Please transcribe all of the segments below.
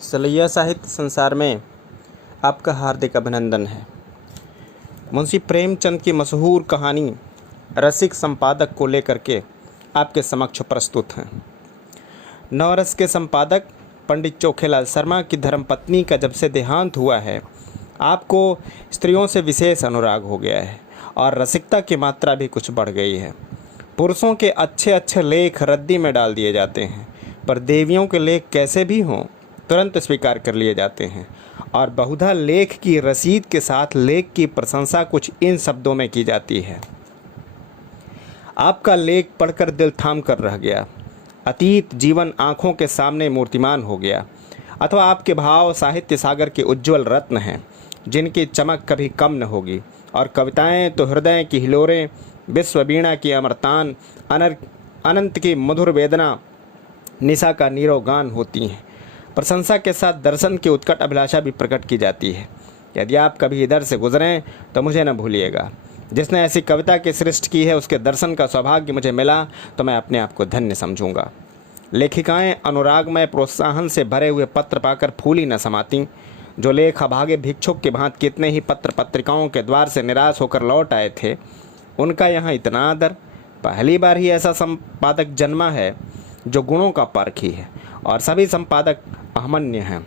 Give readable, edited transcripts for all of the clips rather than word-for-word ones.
सलैया साहित्य संसार में आपका हार्दिक अभिनंदन है। मुंशी प्रेमचंद की मशहूर कहानी रसिक संपादक को लेकर के आपके समक्ष प्रस्तुत हैं। नवरस के संपादक पंडित चोखेलाल शर्मा की धर्मपत्नी का जब से देहांत हुआ है, आपको स्त्रियों से विशेष अनुराग हो गया है और रसिकता की मात्रा भी कुछ बढ़ गई है। पुरुषों के अच्छे अच्छे लेख रद्दी में डाल दिए जाते हैं, पर देवियों के लेख कैसे भी हों तुरंत स्वीकार कर लिए जाते हैं और बहुधा लेख की रसीद के साथ लेख की प्रशंसा कुछ इन शब्दों में की जाती है। आपका लेख पढ़कर दिल थाम कर रह गया, अतीत जीवन आँखों के सामने मूर्तिमान हो गया। अथवा आपके भाव साहित्य सागर के उज्ज्वल रत्न हैं, जिनकी चमक कभी कम न होगी, और कविताएं तो हृदय की हिलोरें, विश्ववीणा की अमरतान, अनंत की मधुर वेदना, निशा का नीरव गान होती हैं। प्रशंसा के साथ दर्शन की उत्कट अभिलाषा भी प्रकट की जाती है। यदि आप कभी इधर से गुजरें तो मुझे न भूलिएगा। जिसने ऐसी कविता की सृष्टि की है, उसके दर्शन का सौभाग्य मुझे मिला तो मैं अपने आप को धन्य समझूंगा। लेखिकाएं अनुरागमय प्रोत्साहन से भरे हुए पत्र पाकर फूली न समाती। जो लेख अभागे भिक्षुक के भांति कितने ही पत्र पत्रिकाओं के द्वार से निराश होकर लौट आए थे, उनका यहाँ इतना आदर। पहली बार ही ऐसा संपादक जन्मा है जो गुणों का परखी है, और सभी संपादक अहमन्य हैं,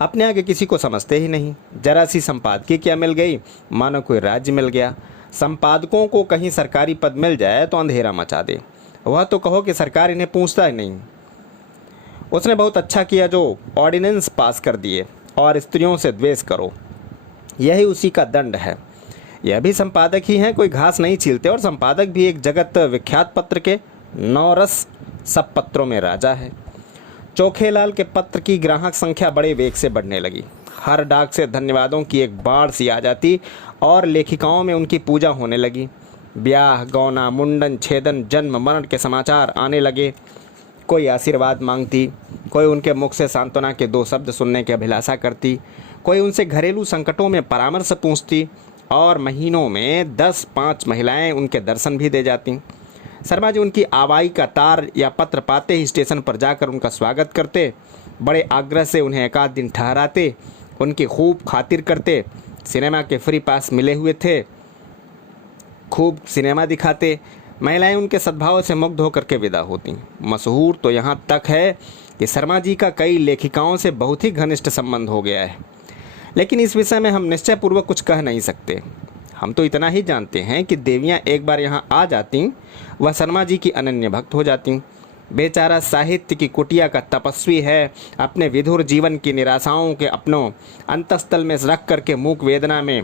अपने आगे किसी को समझते ही नहीं। जरा सी संपादकीय क्या मिल गई, मानो कोई राज्य मिल गया। संपादकों को कहीं सरकारी पद मिल जाए तो अंधेरा मचा दे, वह तो कहो कि सरकार इन्हें पूछता ही नहीं। उसने बहुत अच्छा किया जो ऑर्डिनेंस पास कर दिए और स्त्रियों से द्वेष करो, यही उसी का दंड है। यह भी संपादक ही हैं, कोई घास नहीं छीलते, और संपादक भी एक जगत विख्यात पत्र के नवरस सब पत्रों में राजा है। चोखेलाल के पत्र की ग्राहक संख्या बड़े वेग से बढ़ने लगी। हर डाक से धन्यवादों की एक बाढ़ सी आ जाती और लेखिकाओं में उनकी पूजा होने लगी। ब्याह, गौना, मुंडन, छेदन, जन्म मरण के समाचार आने लगे। कोई आशीर्वाद मांगती, कोई उनके मुख से सांत्वना के 2 शब्द सुनने की अभिलाषा करती, कोई उनसे घरेलू संकटों में परामर्श पूछती, और महीनों में 10-5 महिलाएं उनके दर्शन भी दे जाती। शर्मा जी उनकी आवाई का तार या पत्र पाते ही स्टेशन पर जाकर उनका स्वागत करते, बड़े आग्रह से उन्हें एकाध दिन ठहराते, उनकी खूब खातिर करते। सिनेमा के फ्री पास मिले हुए थे, खूब सिनेमा दिखाते। महिलाएं उनके सद्भाव से मुग्ध होकर के विदा होती। मशहूर तो यहाँ तक है कि शर्मा जी का कई लेखिकाओं से बहुत ही घनिष्ठ संबंध हो गया है, लेकिन इस विषय में हम निश्चयपूर्वक कुछ कह नहीं सकते। हम तो इतना ही जानते हैं कि देवियाँ एक बार यहाँ आ जाती, वह शर्मा जी की अनन्य भक्त हो जाती। बेचारा साहित्य की कुटिया का तपस्वी है, अपने विधुर जीवन की निराशाओं के अपनों अंतस्थल में रख करके मूक वेदना में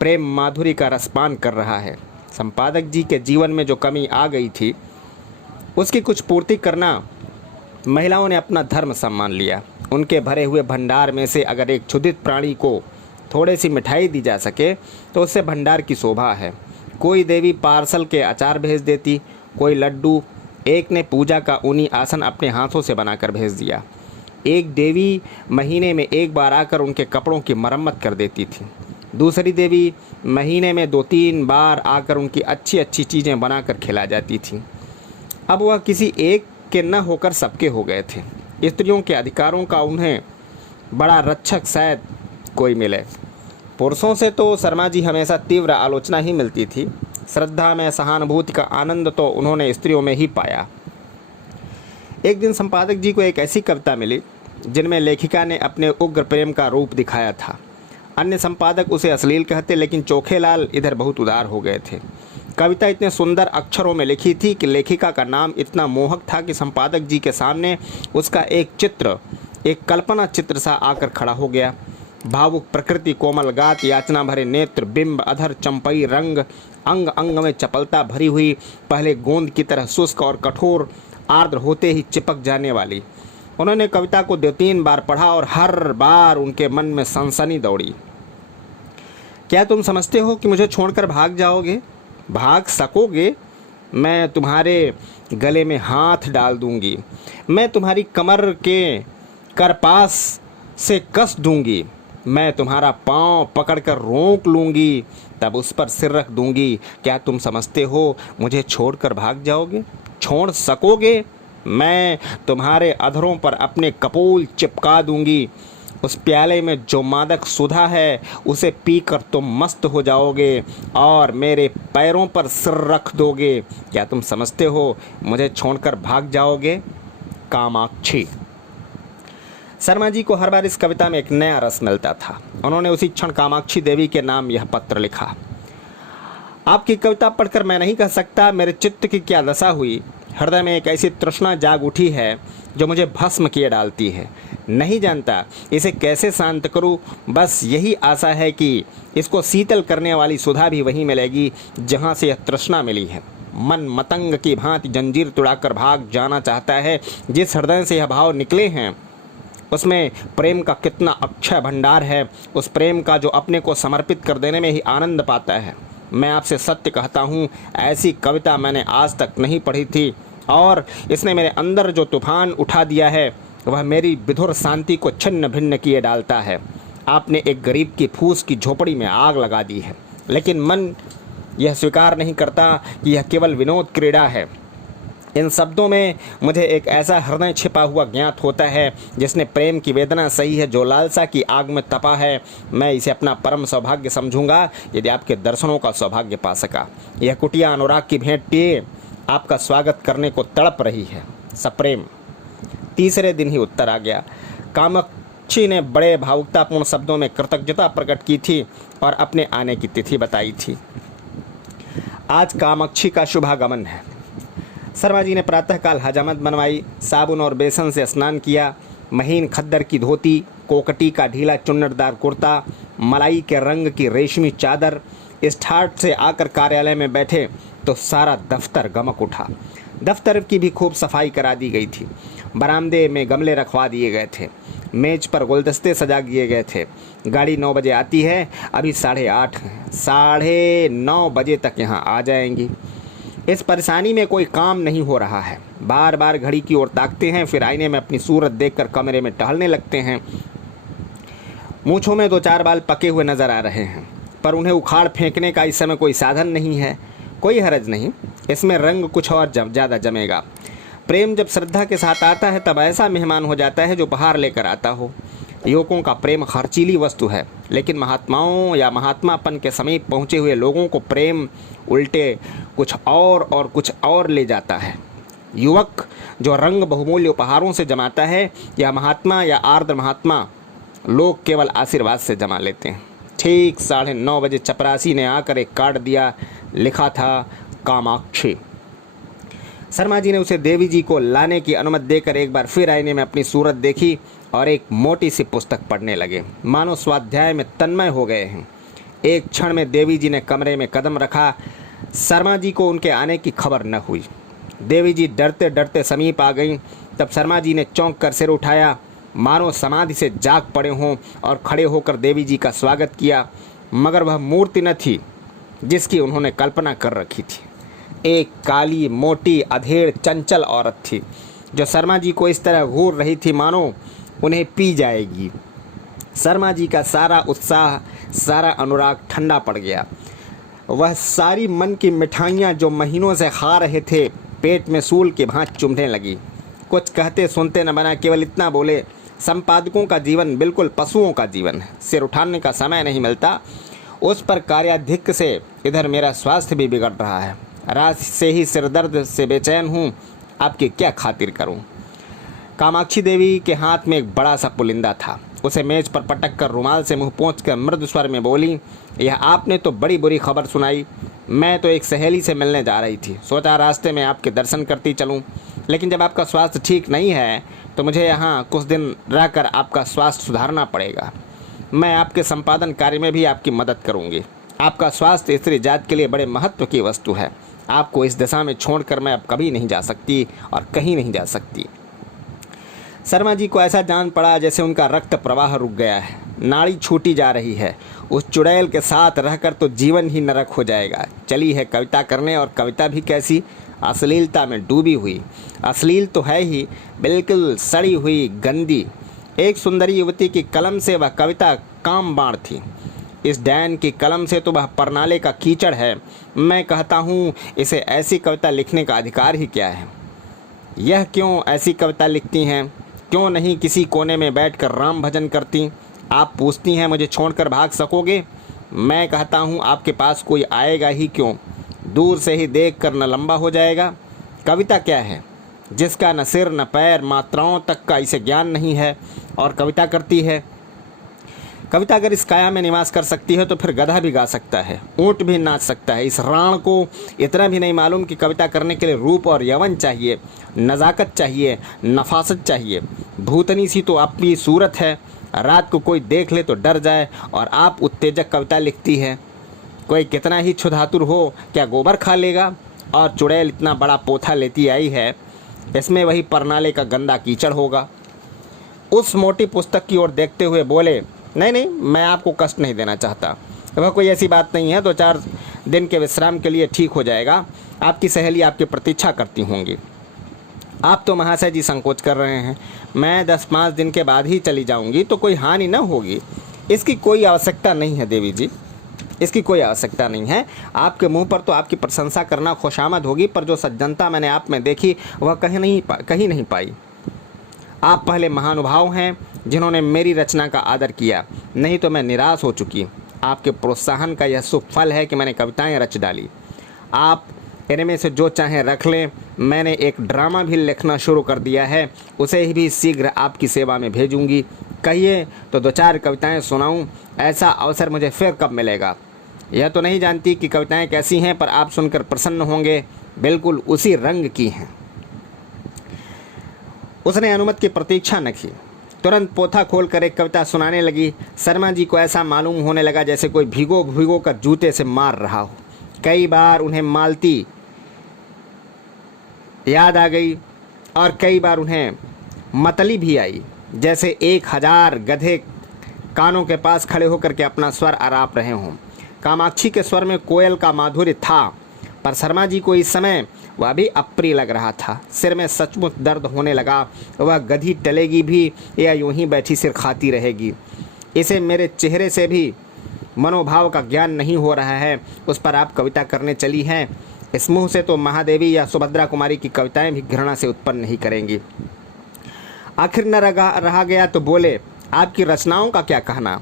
प्रेम माधुरी का रसपान कर रहा है। संपादक जी के जीवन में जो कमी आ गई थी, उसकी कुछ पूर्ति करना महिलाओं ने अपना धर्म सम्मान लिया। उनके भरे हुए भंडार में से अगर एक क्षुधित प्राणी को थोड़ी सी मिठाई दी जा सके तो उससे भंडार की शोभा है। कोई देवी पार्सल के अचार भेज देती, कोई लड्डू। एक ने पूजा का ऊनी आसन अपने हाथों से बनाकर भेज दिया। एक देवी महीने में एक बार आकर उनके कपड़ों की मरम्मत कर देती थी। दूसरी देवी महीने में 2-3 बार आकर उनकी अच्छी अच्छी चीज़ें बनाकर खिला जाती थी। अब वह किसी एक के न होकर सबके हो गए थे। स्त्रियों के अधिकारों का उन्हें बड़ा रक्षक शायद कोई मिले। पुरुषों से तो शर्मा जी हमेशा तीव्र आलोचना ही मिलती थी। श्रद्धा में सहानुभूति का आनंद तो उन्होंने स्त्रियों में ही पाया। एक दिन संपादक जी को एक ऐसी कविता मिली जिनमें लेखिका ने अपने उग्र प्रेम का रूप दिखाया था। अन्य संपादक उसे अश्लील कहते, लेकिन चोखेलाल इधर बहुत उदार हो गए थे। कविता इतने सुंदर अक्षरों में लिखी थी कि लेखिका का नाम इतना मोहक था कि संपादक जी के सामने उसका एक चित्र, एक कल्पना चित्र सा आकर खड़ा हो गया। भावुक प्रकृति, कोमल गात, याचना भरे नेत्र, बिंब, अधर, चंपई रंग, अंग अंग में चपलता भरी हुई, पहले गोंद की तरह शुष्क और कठोर, आर्द्र होते ही चिपक जाने वाली। उन्होंने कविता को 2-3 बार पढ़ा और हर बार उनके मन में सनसनी दौड़ी। क्या तुम समझते हो कि मुझे छोड़कर भाग जाओगे? भाग सकोगे? मैं तुम्हारे गले में हाथ डाल दूंगी, मैं तुम्हारी कमर के करपास से कस दूंगी, मैं तुम्हारा पाँव पकड़कर रोक लूँगी, तब उस पर सिर रख दूंगी। क्या तुम समझते हो मुझे छोड़कर भाग जाओगे? छोड़ सकोगे? मैं तुम्हारे अधरों पर अपने कपोल चिपका दूंगी। उस प्याले में जो मादक सुधा है उसे पीकर तुम मस्त हो जाओगे और मेरे पैरों पर सिर रख दोगे। क्या तुम समझते हो मुझे छोड़कर भाग जाओगे? कामाक्षी। शर्मा जी को हर बार इस कविता में एक नया रस मिलता था। उन्होंने उसी क्षण कामाक्षी देवी के नाम यह पत्र लिखा। आपकी कविता पढ़कर मैं नहीं कह सकता मेरे चित्त की क्या दशा हुई। हृदय में एक ऐसी तृष्णा जाग उठी है जो मुझे भस्म किए डालती है। नहीं जानता इसे कैसे शांत करूं। बस यही आशा है कि इसको शीतल करने वाली सुधा भी वहीं मिलेगी जहां से यह तृष्णा मिली है। मन मतंग की भांति जंजीर तुड़ाकर भाग जाना चाहता है। जिस हृदय से यह भाव निकले हैं उसमें प्रेम का कितना अक्षय भंडार है। उस प्रेम का जो अपने को समर्पित कर देने में ही आनंद पाता है। मैं आपसे सत्य कहता हूँ, ऐसी कविता मैंने आज तक नहीं पढ़ी थी और इसने मेरे अंदर जो तूफान उठा दिया है वह मेरी विधुर शांति को छिन्न भिन्न किए डालता है। आपने एक गरीब की फूस की झोपड़ी में आग लगा दी है, लेकिन मन यह स्वीकार नहीं करता कि यह केवल विनोद क्रीड़ा है। इन शब्दों में मुझे एक ऐसा हृदय छिपा हुआ ज्ञात होता है जिसने प्रेम की वेदना सही है, जो लालसा की आग में तपा है। मैं इसे अपना परम सौभाग्य समझूंगा यदि आपके दर्शनों का सौभाग्य पा सका। यह कुटिया अनुराग की भेंट आपका स्वागत करने को तड़प रही है। सप्रेम। तीसरे दिन ही उत्तर आ गया। कामाक्षी ने बड़े भावुकतापूर्ण शब्दों में कृतज्ञता प्रकट की थी और अपने आने की तिथि बताई थी। आज कामाक्षी का शुभागमन है। शर्मा जी ने प्रातःकाल हजामत बनवाई, साबुन और बेसन से स्नान किया। महीन खद्दर की धोती, कोकटी का ढीला चुन्नटदार कुर्ता, मलाई के रंग की रेशमी चादर, इस ठाट से आकर कार्यालय में बैठे तो सारा दफ्तर गमक उठा। दफ्तर की भी खूब सफाई करा दी गई थी। बरामदे में गमले रखवा दिए गए थे। मेज पर गुलदस्ते सजा दिए गए थे। गाड़ी 9 बजे आती है, अभी 8:30 हैं। 9:30 बजे तक यहाँ आ जाएंगी। इस परेशानी में कोई काम नहीं हो रहा है। बार बार घड़ी की ओर ताकते हैं, फिर आईने में अपनी सूरत देखकर कमरे में टहलने लगते हैं। मूंछों में 2-4 बाल पके हुए नजर आ रहे हैं, पर उन्हें उखाड़ फेंकने का इस समय कोई साधन नहीं है। कोई हरज नहीं, इसमें रंग कुछ और ज़्यादा जमेगा। प्रेम जब श्रद्धा के साथ आता है तब ऐसा मेहमान हो जाता है जो उपहार लेकर आता हो। युवकों का प्रेम खर्चीली वस्तु है, लेकिन महात्माओं या महात्मापन के समीप पहुँचे हुए लोगों को प्रेम उल्टे कुछ और ले जाता है। युवक जो रंग बहुमूल्य उपहारों से जमाता है, या महात्मा या आर्द्र महात्मा लोग केवल आशीर्वाद से जमा लेते हैं। ठीक 9:30 बजे चपरासी ने आकर एक कार्ड दिया। लिखा था कामाक्षी। शर्मा जी ने उसे देवी जी को लाने की अनुमति देकर एक बार फिर आईने में अपनी सूरत देखी और एक मोटी सी पुस्तक पढ़ने लगे, मानो स्वाध्याय में तन्मय हो गए हैं। एक क्षण में देवी जी ने कमरे में कदम रखा। शर्मा जी को उनके आने की खबर न हुई। देवी जी डरते डरते समीप आ गईं। तब शर्मा जी ने चौंक कर सिर उठाया, मानो समाधि से जाग पड़े हों, और खड़े होकर देवी जी का स्वागत किया। मगर वह मूर्ति न थी जिसकी उन्होंने कल्पना कर रखी थी। एक काली, मोटी, अधेड़, चंचल औरत थी जो शर्मा जी को इस तरह घूर रही थी मानो उन्हें पी जाएगी। शर्मा जी का सारा उत्साह, सारा अनुराग ठंडा पड़ गया। वह सारी मन की मिठाइयाँ जो महीनों से खा रहे थे पेट में सूल के भांति चुभने लगी। कुछ कहते सुनते न बना, केवल इतना बोले, संपादकों का जीवन बिल्कुल पशुओं का जीवन है। सिर उठाने का समय नहीं मिलता। उस पर कार्याधिक्य से इधर मेरा स्वास्थ्य भी बिगड़ रहा है। रात से ही सिरदर्द से बेचैन हूँ। आपकी क्या खातिर करूँ? कामाक्षी देवी के हाथ में एक बड़ा सा पुलिंदा था। उसे मेज पर पटक कर रुमाल से मुंह पोंछकर मृदु स्वर में बोली, यह आपने तो बड़ी बुरी खबर सुनाई। मैं तो एक सहेली से मिलने जा रही थी, सोचा रास्ते में आपके दर्शन करती चलूं, लेकिन जब आपका स्वास्थ्य ठीक नहीं है तो मुझे यहाँ कुछ दिन रहकर आपका स्वास्थ्य सुधारना पड़ेगा। मैं आपके संपादन कार्य में भी आपकी मदद करूँगी। आपका स्वास्थ्य स्त्री जात के लिए बड़े महत्व की वस्तु है। आपको इस दशा में छोड़कर मैं अब कभी नहीं जा सकती और कहीं नहीं जा सकती। शर्मा जी को ऐसा जान पड़ा जैसे उनका रक्त प्रवाह रुक गया है, नाड़ी छूटी जा रही है। उस चुड़ैल के साथ रहकर तो जीवन ही नरक हो जाएगा। चली है कविता करने, और कविता भी कैसी, अश्लीलता में डूबी हुई। अश्लील तो है ही, बिल्कुल सड़ी हुई, गंदी। एक सुंदरी युवती की कलम से वह कविता काम बाण थी। इस डैन की कलम से तो वह परनाले का कीचड़ है। मैं कहता हूँ इसे ऐसी कविता लिखने का अधिकार ही क्या है। यह क्यों ऐसी कविता लिखती हैं? क्यों नहीं किसी कोने में बैठकर राम भजन करती? आप पूछती हैं मुझे छोड़कर भाग सकोगे? मैं कहता हूँ आपके पास कोई आएगा ही क्यों? दूर से ही देख कर न लंबा हो जाएगा? कविता क्या है जिसका न सिर न पैर, मात्राओं तक का इसे ज्ञान नहीं है और कविता करती है? कविता अगर इस काया में निवास कर सकती है तो फिर गधा भी गा सकता है, ऊँट भी नाच सकता है। इस राण को इतना भी नहीं मालूम कि कविता करने के लिए रूप और यौवन चाहिए, नज़ाकत चाहिए, नफासत चाहिए। भूतनी सी तो आपकी सूरत है, रात को कोई देख ले तो डर जाए और आप उत्तेजक कविता लिखती है। कोई कितना ही क्षुधातुर हो, क्या गोबर खा लेगा? और चुड़ैल इतना बड़ा पोथा लेती आई है, इसमें वही परनाले का गंदा कीचड़ होगा। उस मोटी पुस्तक की ओर देखते हुए बोले, नहीं नहीं, मैं आपको कष्ट नहीं देना चाहता। वह कोई ऐसी बात नहीं है, 2-4 दिन के विश्राम के लिए ठीक हो जाएगा। आपकी सहेली आपकी प्रतीक्षा करती होंगी। आप तो महाशय जी संकोच कर रहे हैं। मैं 10-5 दिन के बाद ही चली जाऊंगी तो कोई हानि न होगी। इसकी कोई आवश्यकता नहीं है देवी जी, इसकी कोई आवश्यकता नहीं है। आपके मुंह पर तो आपकी प्रशंसा करना खुशामद होगी, पर जो सज्जनता मैंने आप में देखी वह कहीं नहीं पाई। आप पहले महानुभाव हैं जिन्होंने मेरी रचना का आदर किया, नहीं तो मैं निराश हो चुकी। आपके प्रोत्साहन का यह शुभ फल है कि मैंने कविताएं रच डाली। आप इनमें से जो चाहें रख लें। मैंने एक ड्रामा भी लिखना शुरू कर दिया है, उसे भी शीघ्र आपकी सेवा में भेजूंगी। कहिए तो 2-4 कविताएं सुनाऊं। ऐसा अवसर मुझे फिर कब मिलेगा? यह तो नहीं जानती कि कविताएं कैसी हैं, पर आप सुनकर प्रसन्न होंगे, बिल्कुल उसी रंग की हैं। उसने अनुमति की प्रतीक्षा न की, तुरंत पोथा खोलकर एक कविता सुनाने लगी। शर्मा जी को ऐसा मालूम होने लगा जैसे कोई भिगो कर जूते से मार रहा हो। कई बार उन्हें मालती याद आ गई और कई बार उन्हें मतली भी आई, जैसे 1000 गधे कानों के पास खड़े होकर के अपना स्वर आराप रहे हों। कामाक्षी के स्वर में कोयल का माधुर्य था, पर शर्मा जी को इस समय वह भी अप्रिय लग रहा था। सिर में सचमुच दर्द होने लगा। वह गधी टलेगी भी या यूं ही बैठी सिर खाती रहेगी? इसे मेरे चेहरे से भी मनोभाव का ज्ञान नहीं हो रहा है, उस पर आप कविता करने चली हैं। इस मुँह से तो महादेवी या सुभद्रा कुमारी की कविताएं भी घृणा से उत्पन्न नहीं करेंगी। आखिर न रहा गया तो बोले, आपकी रचनाओं का क्या कहना?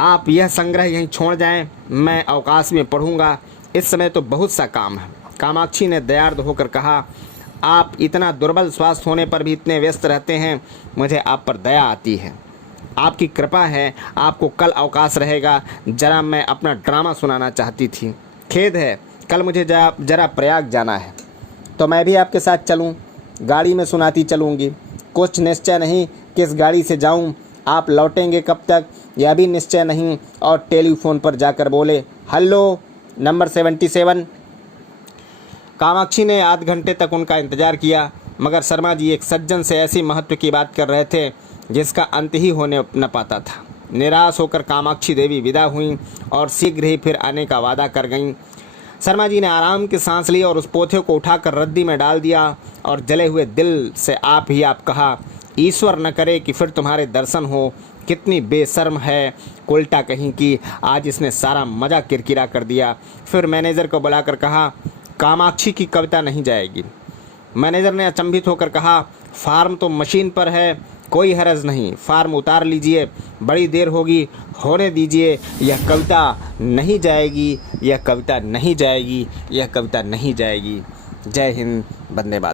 आप यह संग्रह यहीं छोड़ जाएं, मैं अवकाश में पढ़ूंगा। इस समय तो बहुत सा काम है। कामाक्षी ने दयार्द होकर कहा, आप इतना दुर्बल स्वास्थ्य होने पर भी इतने व्यस्त रहते हैं, मुझे आप पर दया आती है। आपकी कृपा है, आपको कल अवकाश रहेगा। जरा मैं अपना ड्रामा सुनाना चाहती थी। खेद है, कल मुझे जरा प्रयाग जाना है, तो मैं भी आपके साथ चलूं? गाड़ी में सुनाती चलूँगी। कुछ निश्चय नहीं किस गाड़ी से जाऊं। आप लौटेंगे कब तक यह भी निश्चय नहीं। और टेलीफोन पर जाकर बोले, हेलो नंबर 77। कामाक्षी ने आध घंटे तक उनका इंतजार किया, मगर शर्मा जी एक सज्जन से ऐसी महत्व की बात कर रहे थे जिसका अंत ही होने न पाता था। निराश होकर कामाक्षी देवी विदा हुईं और शीघ्र ही फिर आने का वादा कर गईं। शर्मा जी ने आराम की सांस ली और उस पोथे को उठाकर रद्दी में डाल दिया और जले हुए दिल से आप ही आप कहा, ईश्वर न करे कि फिर तुम्हारे दर्शन हो। कितनी बेशर्म है उल्टा कहीं की, आज इसने सारा मज़ा किरकिरा कर दिया। फिर मैनेजर को बुलाकर कहा, कामाक्षी की कविता नहीं जाएगी। मैनेजर ने अचंभित होकर कहा, फार्म तो मशीन पर है, कोई हरज नहीं, फार्म उतार लीजिए, बड़ी देर होगी, होने दीजिए। यह कविता नहीं जाएगी, यह कविता नहीं जाएगी, यह कविता नहीं जाएगी। जय हिंद, वंदे मातरम।